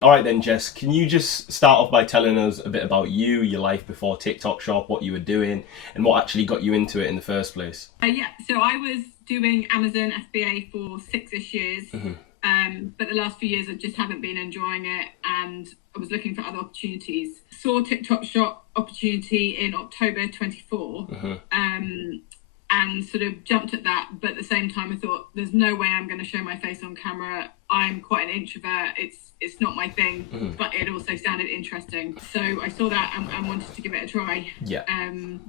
All right then, Jess, can you just start off by telling us a bit about you, your life before TikTok Shop, what you were doing, and what actually got you into it in the first place? Yeah, so I was doing Amazon FBA for 6-ish years, but the last few years I just haven't been enjoying it, and I was looking for other opportunities. Saw TikTok Shop opportunity in October 24, and sort of jumped at that. But at the same time, I thought, there's no way I'm going to show my face on camera. I'm quite an introvert. It's not my thing, but it also sounded interesting. So I saw that and wanted to give it a try. Yeah. And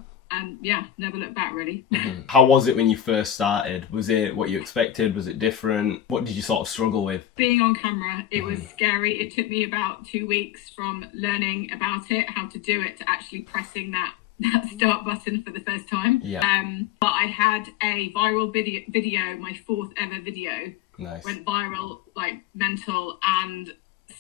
yeah, never looked back really. How was it when you first started? Was it what you expected? Was it different? What did you sort of struggle with? Being on camera, it was scary. It took me about 2 weeks from learning about it, how to do it, to actually pressing that start button for the first time. Yeah. But I had a viral video, my fourth ever video. Nice. Went viral like mental, and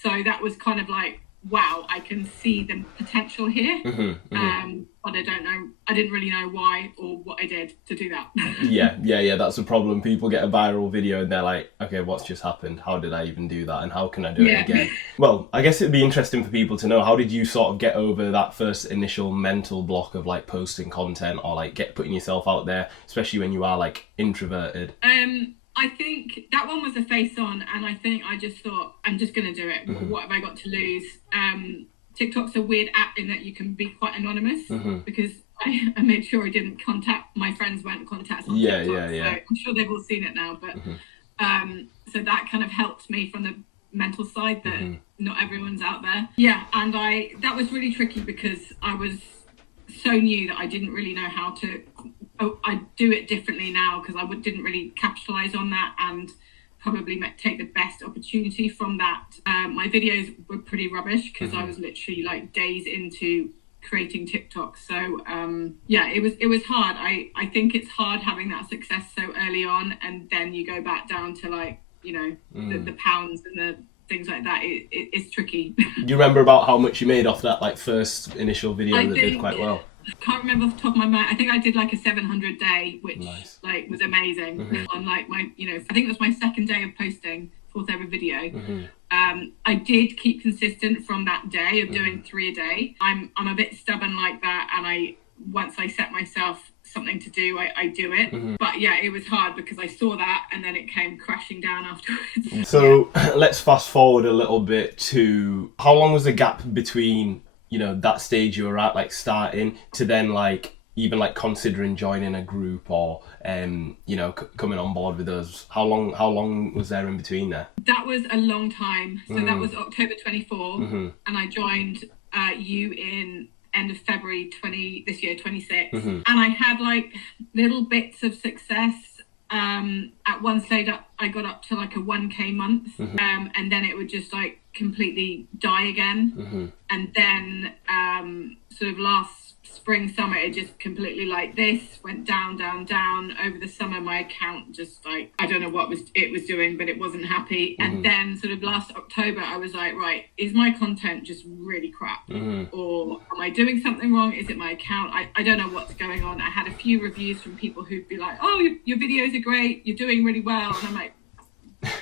so that was kind of like, wow, I can see the potential here. But I didn't really know why or what I did to do that. Yeah, that's the problem. People get a viral video and they're like, okay, what's just happened? How did I even do that? And how can I do it again? Well, I guess it'd be interesting for people to know, how did you sort of get over that first initial mental block of like posting content or like putting yourself out there, especially when you are like introverted? I think that one was a face on, and I think I just thought, I'm just going to do it. What have I got to lose? TikTok's a weird app in that you can be quite anonymous, because I made sure I didn't contact, my friends weren't contacts on TikTok. So I'm sure they've all seen it now, but so that kind of helped me from the mental side that not everyone's out there. Yeah, and that was really tricky because I was so new that I didn't really know how to. I do it differently now because I didn't really capitalize on that and probably take the best opportunity from that. My videos were pretty rubbish because I was literally like days into creating TikTok. So yeah, it was hard. I think it's hard having that success so early on, and then you go back down to like, you know, the pounds and the things like that. It's tricky. Do you remember about how much you made off that like first initial video that did quite well? I can't remember off the top of my mind. I think I did like a 700 day, which like was amazing. On like my, you know, I think it was my second day of posting, fourth ever video. I did keep consistent from that day of doing 3 a day. I'm a bit stubborn like that, and once I set myself something to do, I do it. But yeah, it was hard because I saw that and then it came crashing down afterwards. So let's fast forward a little bit to how long was the gap between, you know, that stage you were at, like starting, to then like even like considering joining a group or you know, coming on board with us? How long was there in between there? That was a long time. So that was October 24, and I joined you in end of February this year, 26. And I had like little bits of success. At one stage I got up to like a 1k month, and then it would just like completely die again. And then sort of last spring, summer, it just completely like this went down over the summer. My account just like, I don't know what it was doing, but it wasn't happy. And then sort of last October I was like, right, is my content just really crap, or am I doing something wrong? Is it my account? I don't know what's going on. I had a few reviews from people who'd be like, oh, your videos are great, you're doing really well, and I'm like,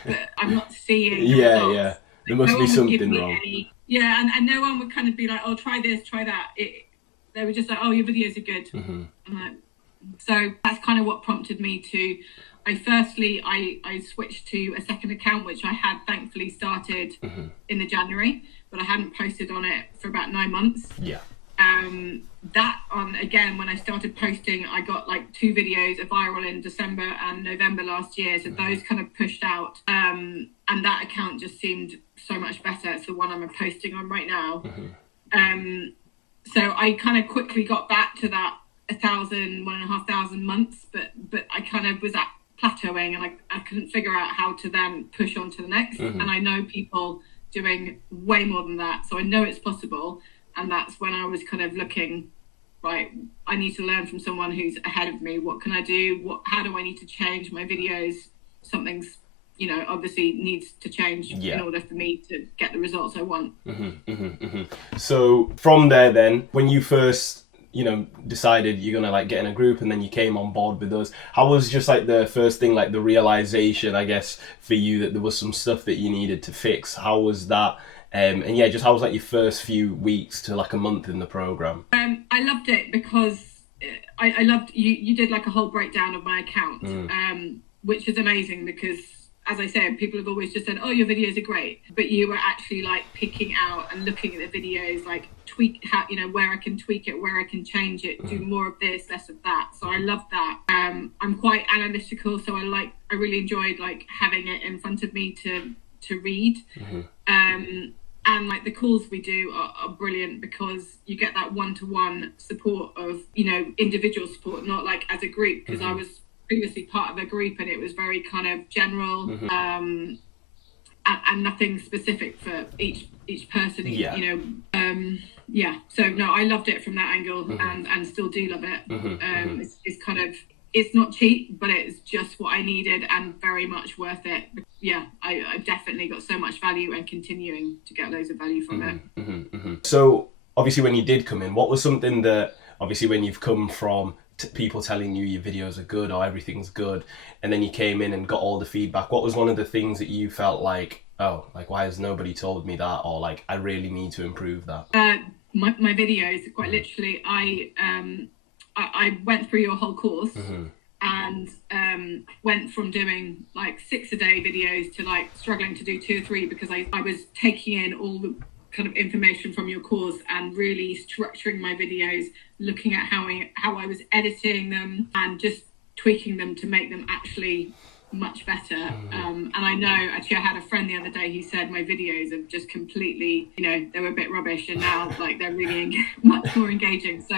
but I'm not seeing the results. There must be something wrong. And no one would kind of be like, oh, try this, try that. They were just like, oh, your videos are good. I'm like, so that's kind of what prompted me to, I switched to a second account, which I had thankfully started in the January, but I hadn't posted on it for about 9 months. That on, again, when I started posting, I got like 2 videos viral in December and November last year. So those kind of pushed out. And that account just seemed so much better. It's the one I'm posting on right now. So I kind of quickly got back to that 1,500 months, but I kind of was at plateauing, and I couldn't figure out how to then push on to the next. And I know people doing way more than that, so I know it's possible. And that's when I was kind of looking, right, I need to learn from someone who's ahead of me. What can I do? How do I need to change my videos? Something's, you know, obviously needs to change in order for me to get the results I want. So from there then, when you first, you know, decided you're gonna like get in a group and then you came on board with us, how was just like the first thing, like the realization, I guess, for you that there was some stuff that you needed to fix? How was that? And yeah, just how was like your first few weeks to like a month in the program? I loved it because I loved you did like a whole breakdown of my account, which is amazing because, as I said, people have always just said, oh, your videos are great, but you were actually like picking out and looking at the videos, like tweak how, you know, where I can tweak it, where I can change it, do more of this, less of that. So I love that. I'm quite analytical, so I really enjoyed like having it in front of me to read. And like the calls we do are brilliant because you get that one-to-one support of, you know, individual support, not like as a group, because I was previously part of a group and it was very kind of general, and nothing specific for each person, you know. So no, I loved it from that angle, and still do love it. It's kind of, it's not cheap, but it's just what I needed and very much worth it. Yeah, I definitely got so much value and continuing to get loads of value from it. So obviously when you did come in, what was something that, obviously when you've come from people telling you your videos are good or everything's good, and then you came in and got all the feedback, what was one of the things that you felt like, oh, like why has nobody told me that, or like I really need to improve that? My videos, quite literally, I went through your whole course, and went from doing like 6 a day videos to like struggling to do 2 or 3 because I was taking in all the kind of information from your course and really structuring my videos, looking at how I was editing them and just tweaking them to make them actually much better. And I know, actually, I had a friend the other day who said my videos have just completely, you know, they were a bit rubbish, and now like they're really much more engaging. So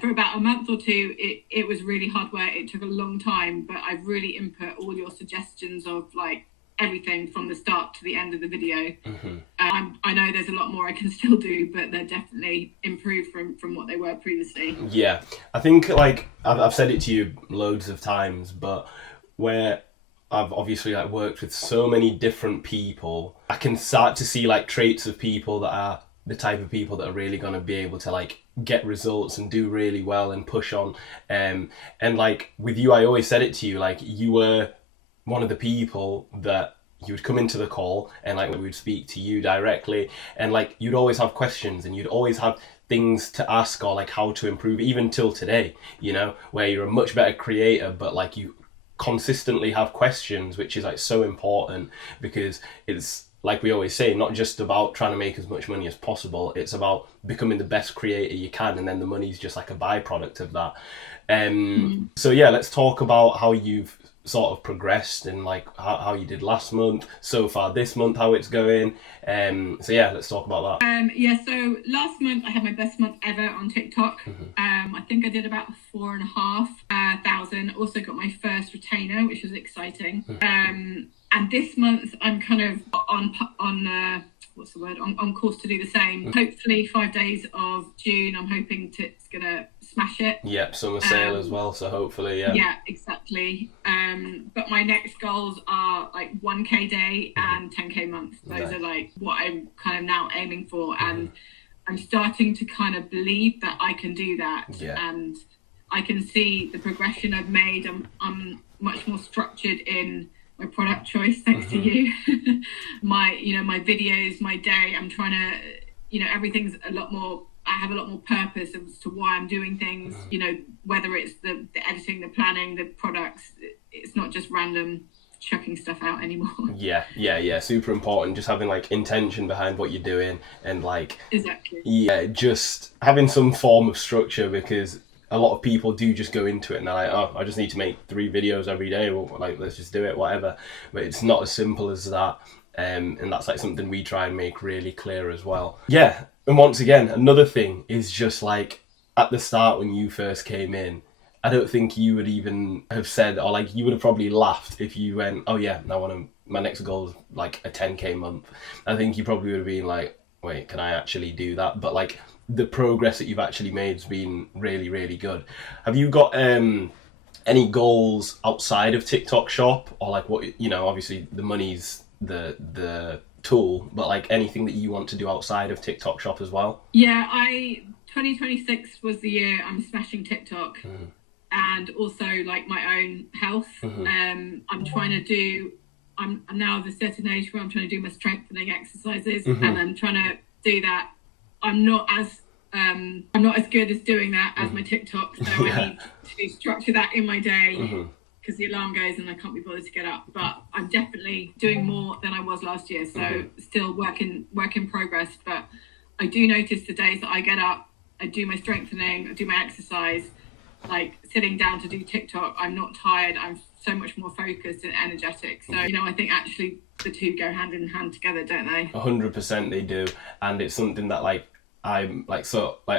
for about a month or 2 it was really hard work. It took a long time, but I've really input all your suggestions of like everything from the start to the end of the video. I know there's a lot more I can still do, but they're definitely improved from what they were previously. Yeah, I think like I've said it to you loads of times, but where I've obviously like worked with so many different people, I can start to see like traits of people that are the type of people that are really going to be able to like get results and do really well and push on. And like with you, I always said it to you, like you were one of the people that you would come into the call and like we would speak to you directly, and like you'd always have questions and you'd always have things to ask or like how to improve, even till today, you know, where you're a much better creator, but like you consistently have questions, which is like so important, because it's like we always say, not just about trying to make as much money as possible, it's about becoming the best creator you can, and then the money's just like a byproduct of that. So yeah, let's talk about how you've sort of progressed and like how you did last month, so far this month, how it's going. So yeah, let's talk about that. So last month I had my best month ever on TikTok. I think I did about 4,500. Also got my first retainer, which was exciting. And this month I'm kind of on what's the word, on course to do the same. Hopefully 5 days of June, I'm hoping it's gonna smash it. Yep, summer sale as well, so hopefully, yeah, exactly. But my next goals are like 1k day and 10k month. Those are like what I'm kind of now aiming for, and I'm starting to kind of believe that I can do that. And I can see the progression I've made. I'm much more structured in my product choice, thanks to you. my videos, my day, I'm trying to, everything's a lot more, I have a lot more purpose as to why I'm doing things, whether it's the editing, the planning, the products. It's not just random chucking stuff out anymore. Yeah, super important, just having like intention behind what you're doing, and like just having some form of structure, because a lot of people do just go into it and they're like, oh, I just need to make 3 videos every day, or like, let's just do it, whatever. But it's not as simple as that. And that's like something we try and make really clear as well. Yeah. And once again, another thing is just like at the start when you first came in, I don't think you would even have said, or like you would have probably laughed if you went, oh yeah, my next goal is like a 10k month. I think you probably would have been like, wait, can I actually do that? But like the progress that you've actually made has been really, really good. Have you got any goals outside of TikTok Shop, or like what, obviously the money's the tool, but like anything that you want to do outside of TikTok Shop as well? 2026 was the year I'm smashing TikTok, and also like my own health. I'm trying to do I'm now of a certain age where I'm trying to do my strengthening exercises, and I'm trying to do that. I'm not as good as doing that as my TikTok, so I need to structure that in my day because the alarm goes and I can't be bothered to get up. But I'm definitely doing more than I was last year, so still work in progress. But I do notice the days that I get up, I do my strengthening, I do my exercise, like sitting down to do TikTok, I'm not tired, I'm so much more focused and energetic. So, I think actually the two go hand in hand together, don't they? 100% they do. And it's something that I'm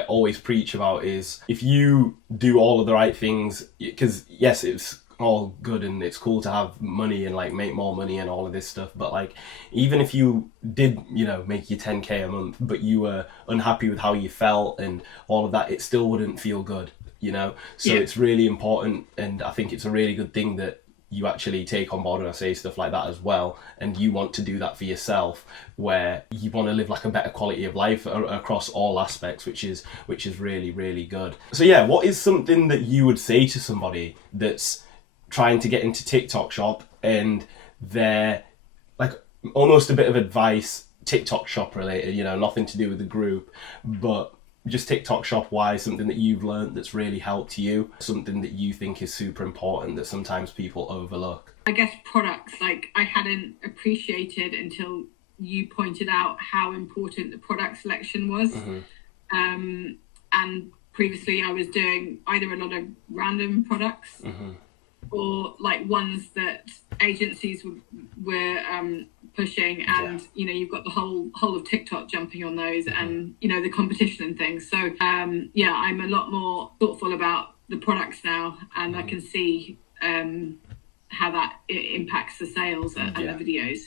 always preach about is if you do all of the right things, because yes, it's all good and it's cool to have money and make more money and all of this stuff, but even if you did make your 10k a month but you were unhappy with how you felt and all of that, it still wouldn't feel good, so it's really important. And I think it's a really good thing that you actually take on board when I say stuff like that as well, and you want to do that for yourself, where you want to live a better quality of life across all aspects, which is really, really good. So yeah, what is something that you would say to somebody that's trying to get into TikTok shop and they're almost a bit of advice, TikTok shop related, nothing to do with the group, but just TikTok shop wise, something that you've learned that's really helped you, something that you think is super important that sometimes people overlook? I guess products, I hadn't appreciated until you pointed out how important the product selection was. And previously I was doing either a lot of random products or ones that agencies were pushing, and you've got the whole of TikTok jumping on those, and the competition and things. So I'm a lot more thoughtful about the products now, and I can see how that impacts the sales and the videos.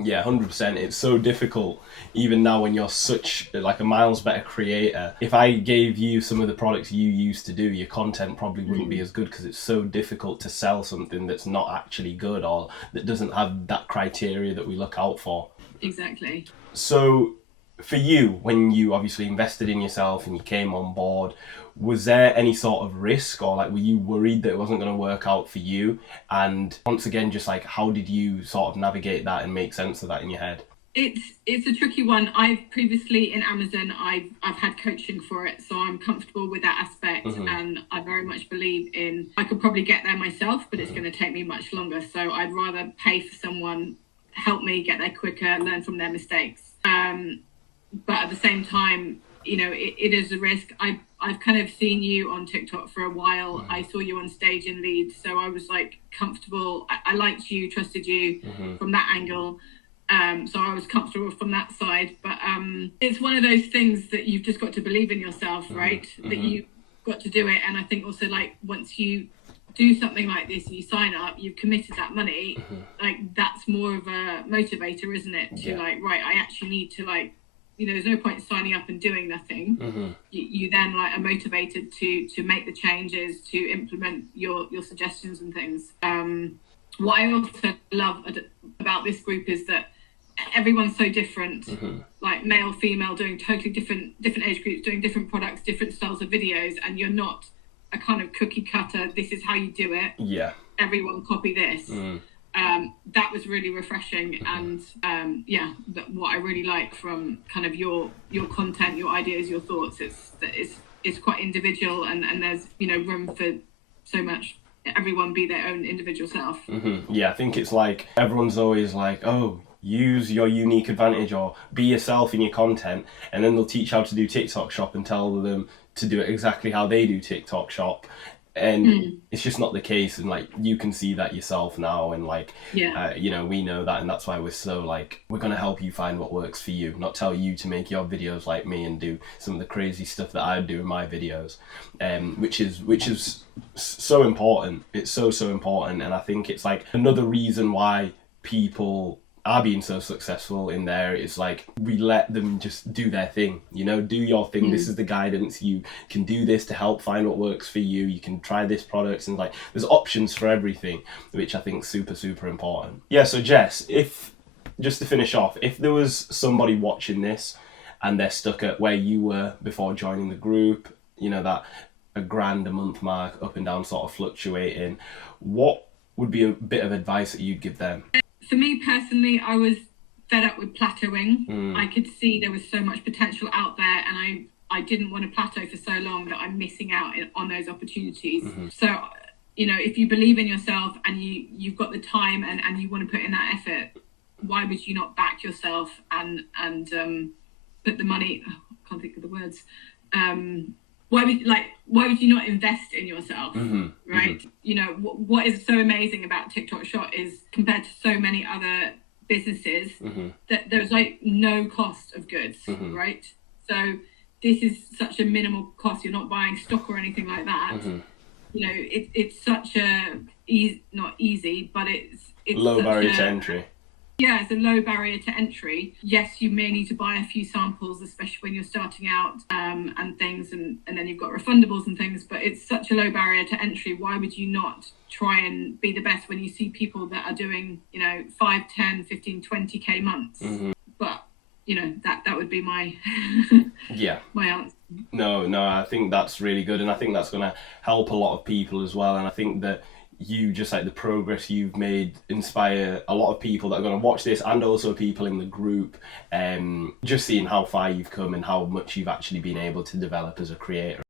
Yeah, 100%. It's so difficult, even now when you're such a miles better creator. If I gave you some of the products you used to do, your content probably wouldn't be as good, because it's so difficult to sell something that's not actually good or that doesn't have that criteria that we look out for. Exactly. So for you, when you obviously invested in yourself and you came on board, was there any sort of risk, or were you worried that it wasn't going to work out for you? And once again, just how did you sort of navigate that and make sense of that in your head? It's a tricky one. I've previously in Amazon, I've had coaching for it, so I'm comfortable with that aspect, and I very much believe in, I could probably get there myself, but it's going to take me much longer. So I'd rather pay for someone, help me get there quicker, learn from their mistakes. But at the same time, it is a risk. I've kind of seen you on TikTok for a while. I saw you on stage in Leeds, so I was comfortable. I liked you, trusted you from that angle. So I was comfortable from that side. But it's one of those things that you've just got to believe in yourself, right? That you've got to do it. And I think also once you do something like this, you sign up, you've committed that money, that's more of a motivator, isn't it? To right, I actually need to there's no point signing up and doing nothing. You then are motivated to make the changes, to implement your suggestions and things. What I also love about this group is that everyone's so different, male, female, doing totally different age groups, doing different products, different styles of videos, and you're not a kind of cookie cutter, this is how you do it. Yeah. Everyone copy this. That was really refreshing, and what I really like from kind of your content, your ideas, your thoughts, it's quite individual, and there's room for so much. Everyone be their own individual self. Yeah, I think it's everyone's always oh, use your unique advantage or be yourself in your content, and then they'll teach how to do TikTok shop and tell them to do it exactly how they do TikTok shop. And it's just not the case, and you can see that yourself now, and we know that, and that's why we're so we're gonna help you find what works for you, not tell you to make your videos like me and do some of the crazy stuff that I do in my videos, which is so important. It's so important, and I think it's another reason why people are being so successful in there. It's we let them just do their thing, do your thing. This is the guidance. You can do this to help find what works for you. You can try this product, and there's options for everything, which I think is super, super important. Yeah, so Jess, just to finish off, if there was somebody watching this and they're stuck at where you were before joining the group, that $1,000 a month mark, up and down sort of fluctuating, what would be a bit of advice that you'd give them? For me personally, I was fed up with plateauing. I could see there was so much potential out there, and I didn't want to plateau for so long that I'm missing out on those opportunities. So, you know, if you believe in yourself and you've got the time and you want to put in that effort, why would you not back yourself and put the money? Oh, I can't think of the words. Why would you not invest in yourself, right? You know, what is so amazing about TikTok Shop is, compared to so many other businesses, that there's like no cost of goods, right? So this is such a minimal cost. You're not buying stock or anything like that. You know, it's such a not easy, but it's low barrier to entry. Yeah, it's a low barrier to entry. Yes, you may need to buy a few samples, especially when you're starting out, and things, and then you've got refundables and things, but it's such a low barrier to entry. Why would you not try and be the best when you see people that are doing, you know, 5, 10, 15, 20K months? But, you know, that would be my my answer. No, I think that's really good, and I think that's going to help a lot of people as well. And I think that you, just like the progress you've made, inspire a lot of people that are going to watch this, and also people in the group, just seeing how far you've come and how much you've actually been able to develop as a creator.